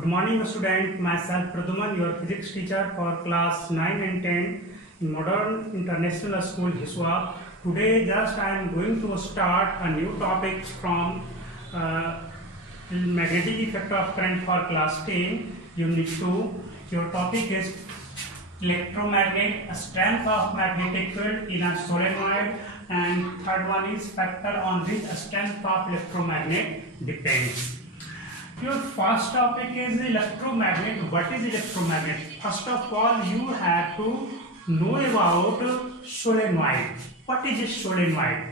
Good morning, student. Myself Praduman, your physics teacher for class 9 and 10 in Modern International School, Hiswa. Today, just I am going to start a new topic from magnetic effect of current for class 10, Unit 2. Your topic is electromagnet, strength of magnetic field in a solenoid, and third one is factor on which strength of electromagnet depends. Your first topic is electromagnet. What is electromagnet? First of all, you have to know about solenoid. What is a solenoid?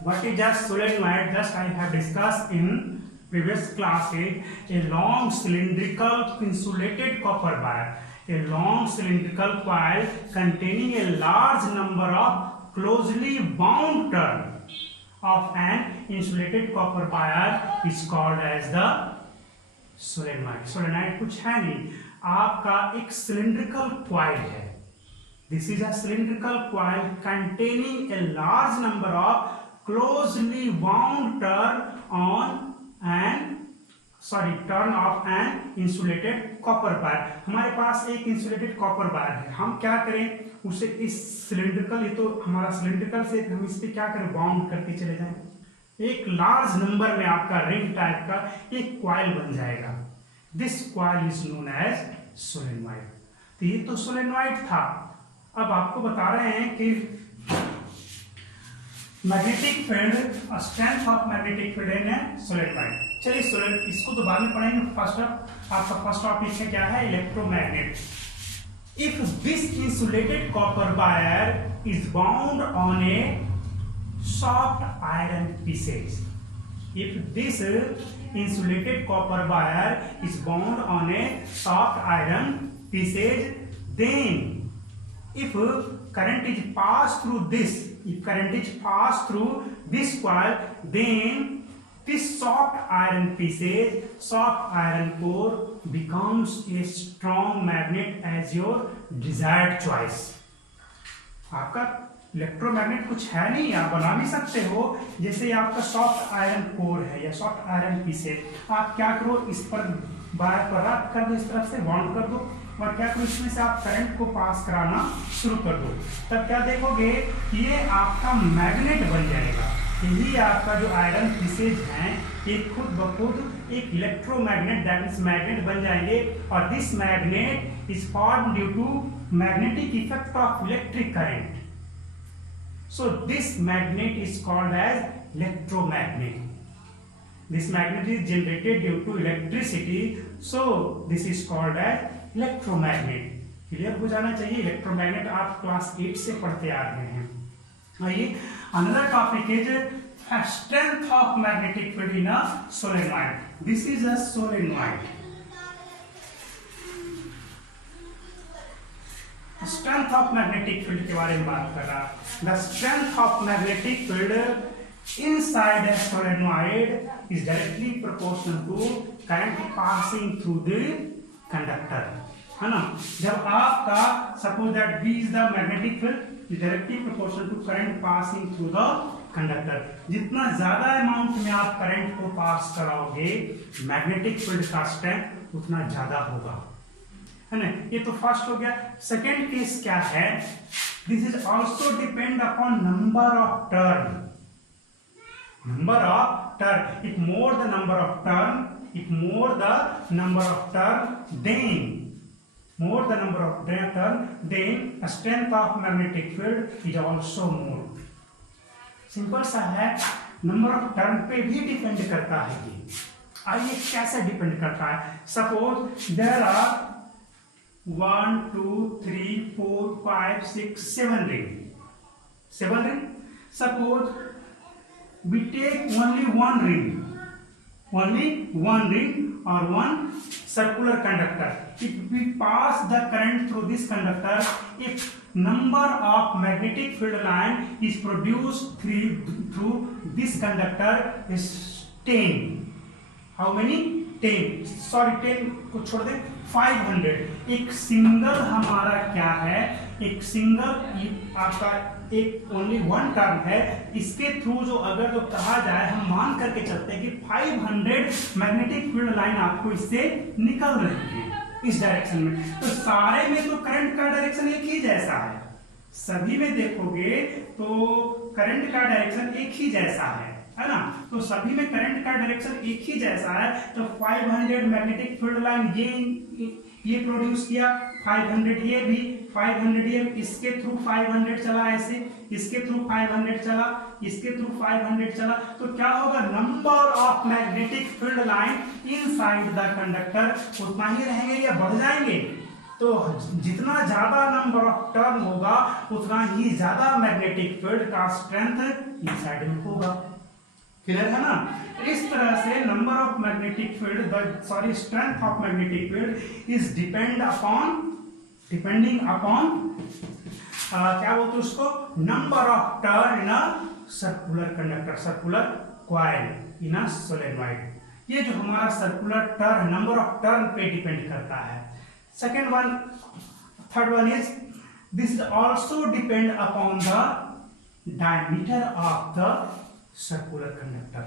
What is a solenoid? Just I have discussed in previous classes. A long cylindrical insulated copper wire. A long cylindrical coil containing a large number of closely bound turns of an insulated copper wire is called as the solenoid. Solenoid कुछ है नहीं, आपका एक cylindrical coil है. This is a cylindrical coil containing a large number of closely wound turn of an insulated copper wire. हमारे पास एक insulated copper wire है. हम क्या करें उसे इस सिलिंड्रिकल, ये तो हमारा सिलिंड्रिकल से हम इस पे क्या करें बाउंड करके चले जाएं. एक लार्ज नंबर में आपका रिंग टाइप का एक कॉइल बन जाएगा. This coil is known as solenoid. तो ये तो सोलेनॉइड था. अब आपको बता रहे हैं कि magnetic field, strength of magnetic field in solenoid. चलिए सोलेनॉइड इसको तो बाद में पढ़ेंगे. आपका फर्स्ट टॉपिक है क्या है? Electromagnet. If this insulated copper wire is bound on a soft iron pieces, if this insulated copper wire is bound on a soft iron pieces, then if current is passed through this coil, then this soft iron core becomes a strong magnet as your desired choice. आपका electromagnet कुछ है नहीं, आप बना भी सकते हो. जैसे आपका सॉफ्ट आयरन कोर है या सॉफ्ट आयरन पीसेज, आप क्या करो इस पर वायर पर रख कर दो, इस तरफ से बाउंड कर दो और क्या करो इसमें से आप करंट को पास कराना शुरू कर दो. तब क्या देखोगे ये आपका मैग्नेट बन जाएगा. यही आपका जो आयरन पीसेज हैं ये खुद ब खुद एक इलेक्ट्रोमैग्नेट, दैट इज मैग्नेट बन जाएंगे. और this magnet is form due to magnetic effect of electric current. So this magnet is called as electromagnet. This magnet is generated due to electricity, so this is called as electromagnet. Clear हो जाना चाहिए. Electromagnet आप class 8 से पढ़ते आ रहे हैं. आइए another topic is strength of magnetic field in a solenoid. This is a solenoid. Strength of magnetic field के बारे में बात कर रहा. The strength of magnetic field inside a solenoid is directly proportional to current passing through the conductor. है ना. जब आपका suppose that B is the magnetic field is directly proportional to current passing through the conductor. जितना ज्यादा amount में आप current को पास कराओगे मैग्नेटिक फील्ड का स्ट्रेंथ उतना ज्यादा होगा, है ना. ये तो फर्स्ट हो गया. सेकेंड केस क्या है? This is also depend upon number of turn. If more the number of turn, then a strength of magnetic field is also more. Simple सा है. नंबर ऑफ टर्न पे भी डिपेंड करता है ये. आइए कैसे डिपेंड करता है. Suppose there are 1 2 3 4 5 6 7 ring. Suppose we take only one ring or one circular conductor. If we pass the current through this conductor, if number of magnetic field line is produced through this conductor is 10. How many? 10. Sorry, 10 को छोड़ दे. 500. एक single हमारा क्या है? एक single आपका एक only one turn है, इसके थ्रू जो अगर जो कहा जाए, हम मान करके चलते हैं कि 500 मैग्नेटिक फील्ड लाइन आपको इससे निकल रही है इस डायरेक्शन में। तो सारे में तो करंट का डायरेक्शन एक ही जैसा है, सभी में देखोगे तो करंट का डायरेक्शन एक ही जैसा है ना। तो सभी में करंट का डायरेक्शन एक ही जैसा है। तो 500 मैग्नेटिक फील्ड लाइन ये प्रोड्यूस किया, 500 ये भी, 500 ये, इसके थ्रू 500 चला ऐसे, इसके थ्रू 500 चला, इसके थ्रू 500 चला। तो क्या होगा, number of magnetic field line inside the conductor उतना ही रहेंगे या बढ़ जाएंगे। तो जितना ज्यादा नंबर ऑफ टर्न होगा उतना ही ज्यादा मैग्नेटिक फील्ड का स्ट्रेंथ इनसाइड में होगा। क्लियर है ना। इस तरह से number of magnetic field strength of magnetic field is depending upon क्या बोलते हैं उसको, number of turn in a circular conductor, circular coil in a solenoid. ये जो हमारा circular turn, number of turn पे डिपेंड करता है। Second one, third one is this also depend upon the diameter of the circular conductor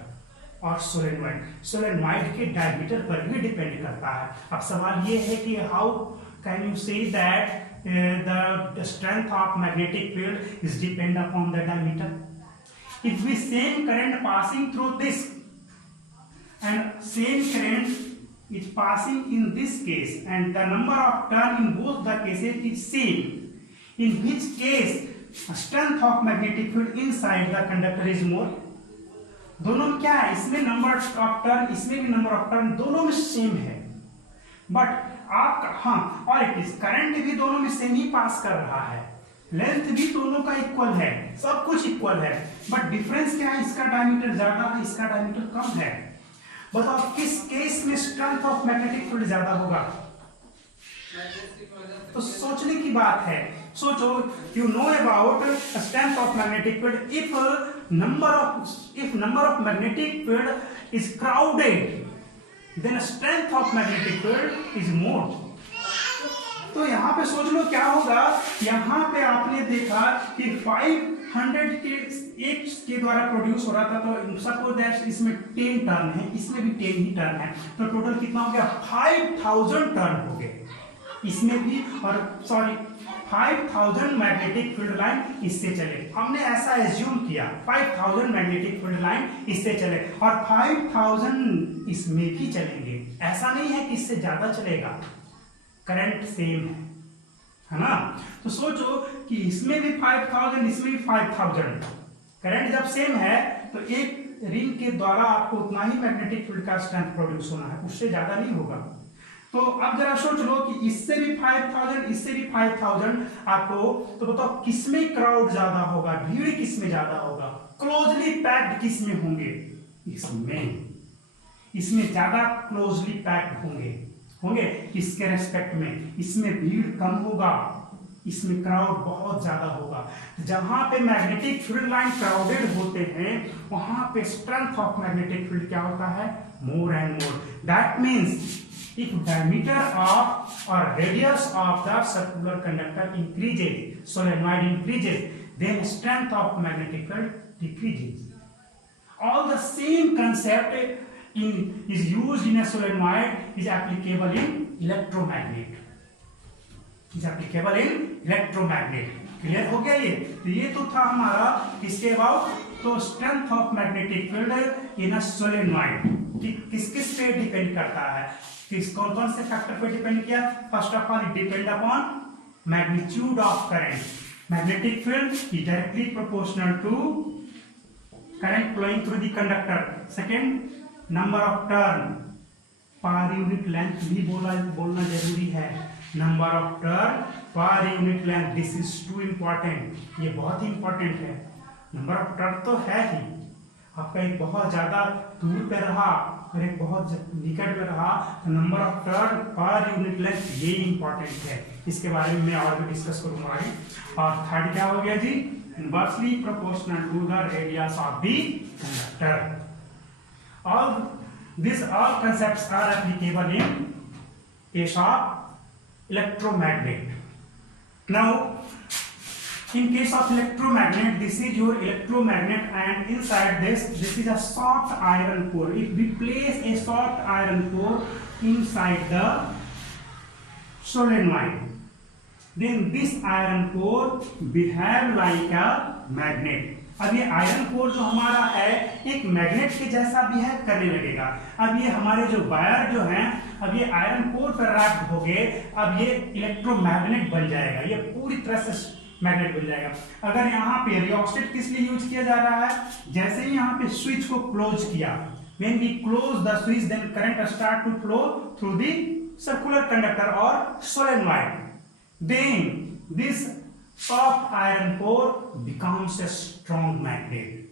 और solenoid. Solenoid के diameter पर भी डिपेंड करता है। अब सवाल ये है कि how can you say that the strength of magnetic field is depend upon the diameter? If we same current passing through this and same current is passing in this case and the number of turn in both the cases is same, in which case strength of magnetic field inside the conductor is more? दोनों में क्या है, इसमें number of turn, इसमें भी number of turn, दोनों में same है। बट आप हाँ, और एक करंट भी दोनों में सेम ही पास कर रहा है, लेंथ भी दोनों का इक्वल है, सब कुछ इक्वल है। बट डिफरेंस क्या है, इसका डायमीटर ज्यादा है, इसका डायमीटर कम है। बताओ किस केस में स्ट्रेंथ ऑफ मैग्नेटिक फील्ड ज्यादा होगा। तो सोचने की बात है, सोचो, you know about strength of magnetic field. If number of magnetic field is crowded then strength of magnetic field is more. तो यहाँ पे सोच लो क्या होगा, यहाँ पे आपने देखा कि 500 के एक के द्वारा प्रोड्यूस हो रहा था, तो सपोज दैट इसमें 10 टर्न है, इसमें भी 10 ही टर्न है, तो टोटल कितना हो गया, 5000 टर्न हो गए इसमें भी। और 5000 मैग्नेटिक फील्ड लाइन इससे चले, हमने ऐसा एज्यूम किया 5000 मैग्नेटिक फील्ड लाइन इससे चले और 5000 इसमें भी चलेंगे। ऐसा नहीं है कि इससे ज्यादा चलेगा, करंट सेम है ना। तो सोचो कि इसमें भी 5000, इसमें भी 5000, करंट जब सेम है तो एक रिंग के द्वारा आपको उतना ही मैग्नेटिक फील्ड का स्ट्रेंथ प्रोड्यूस होना है, उससे ज्यादा नहीं होगा। तो अब जरा सोच लो कि इससे भी 5000, इससे भी 5000 आपको, तो बताओ किसमें क्राउड ज्यादा होगा, भीड़ किसमें ज्यादा होगा, क्लोजली पैक्ड किसमें होंगे, इसमें ज्यादा क्लोजली पैक्ड होंगे इसके रेस्पेक्ट में, इसमें भीड़ कम होगा, इसमें क्राउड बहुत ज्यादा होगा। जहां पे मैग्नेटिक फील्ड लाइन क्राउडेड होते हैं वहां पे स्ट्रेंथ ऑफ मैग्नेटिक फील्ड क्या होता है, more and more. That means if diameter of or radius of the circular conductor increases, solenoid increases, then strength of magnetic field decreases. All the same concept is used in a solenoid is applicable in electromagnet. Clear हो गया ये? तो ये तो था हमारा इसके about. तो strength of magnetic field in a solenoid किस किस पे डिपेंड करता है, कौन कौन से फैक्टर पे डिपेंड किया। First of all it depend upon magnitude of current. Magnetic field is directly proportional to current flowing through the conductor. Second, number of turn per unit length भी बोलना जरूरी है। Number of turn per unit length, this is too important, ये बहुत ही important है। Number of turn तो है ही, आपका एक बहुत ज्यादा दूर पे रहा और एक बहुत निकट में रहा, तो number of turn per unit length ये इंपॉर्टेंट है। इसके बारे में मैं और भी डिस्कस करूंगा आगे। और थर्ड क्या हो गया जी, inversely proportional to the radius of the conductor. All concepts are applicable in case of electromagnet. Now In case of electromagnet, this is your electromagnet, and inside this is a soft iron core. If we place a soft iron core inside the solenoid, then this iron core behave like a magnet. अब ये iron core जो हमारा है एक magnet के जैसा behave करने लगेगा। अब ये हमारे जो वायर जो हैं, अब ये आयरन कोर पर रैप्ड हो गए, अब ये इलेक्ट्रोमैग्नेट बन जाएगा, ये पूरी तरह से मैग्नेट बन जाएगा। अगर यहाँ पे रियोस्टेट किस लिए यूज किया जा रहा है, जैसे ही यहाँ पे स्विच को क्लोज किया, when we close the switch, then current start to flow through the circular conductor or solenoid. Then this soft iron core becomes a strong magnet.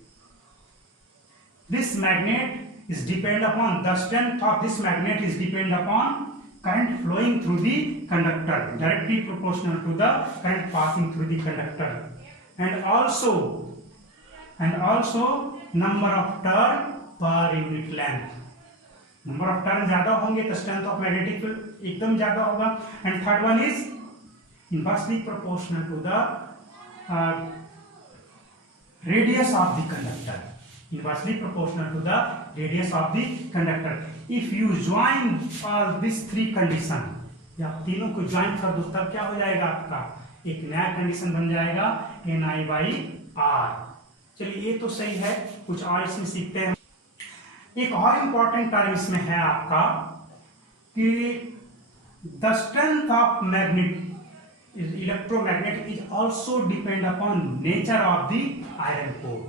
This magnet is depend upon, the strength of this magnet is depend upon current flowing through the conductor, directly proportional to the current passing through the conductor, and also number of turn per unit length. Number of turn ज्यादा होंगे तो strength of magnetic field एकदम ज्यादा होगा। And third one is inversely proportional to the radius of the conductor, inversely proportional to the radius of the conductor. If you join all these three condition, या तीनों को join कर दो तब क्या हो जाएगा, आपका एक नया कंडीशन बन जाएगा Ni/R। चलिए ये तो सही है, कुछ और इसमें सीखते हैं। एक और इंपॉर्टेंट टर्म इसमें है आपका कि the strength of magnet electromagnet is also depend upon nature of the iron core.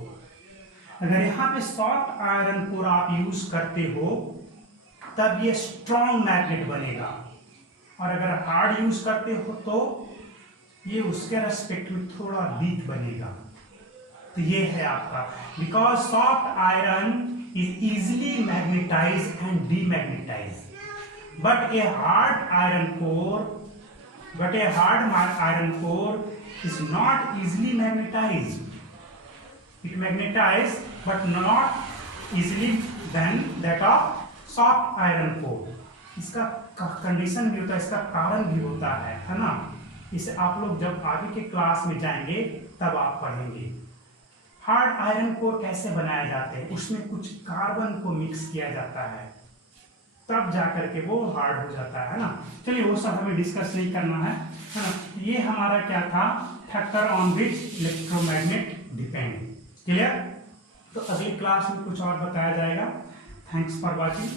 अगर यहाँ पे सॉफ्ट आयरन कोर आप यूज करते हो तब ये स्ट्रॉन्ग मैग्नेट बनेगा, और अगर हार्ड यूज करते हो तो ये उसके रेस्पेक्ट में थोड़ा वीक बनेगा। तो ये है आपका, because soft iron is easily magnetized and demagnetized, but a hard iron core is not easily magnetized. It magnetizes but not easily than that of soft iron core. इसका कंडीशन भी होता है, इसका कारण भी होता है ना। इसे आप लोग जब आगे के क्लास में जाएंगे तब आप पढ़ेंगे। हार्ड आयरन कोर कैसे बनाए जाते हैं, उसमें कुछ कार्बन को मिक्स किया जाता है, तब जाकर के वो हार्ड हो जाता है ना। चलिए वो सब हमें डिस्कस नहीं करना है ना। ये हमारा क्या था, factor on which electromagnet depend. Clear? तो अगली क्लास में कुछ और बताया जाएगा। Thanks for watching.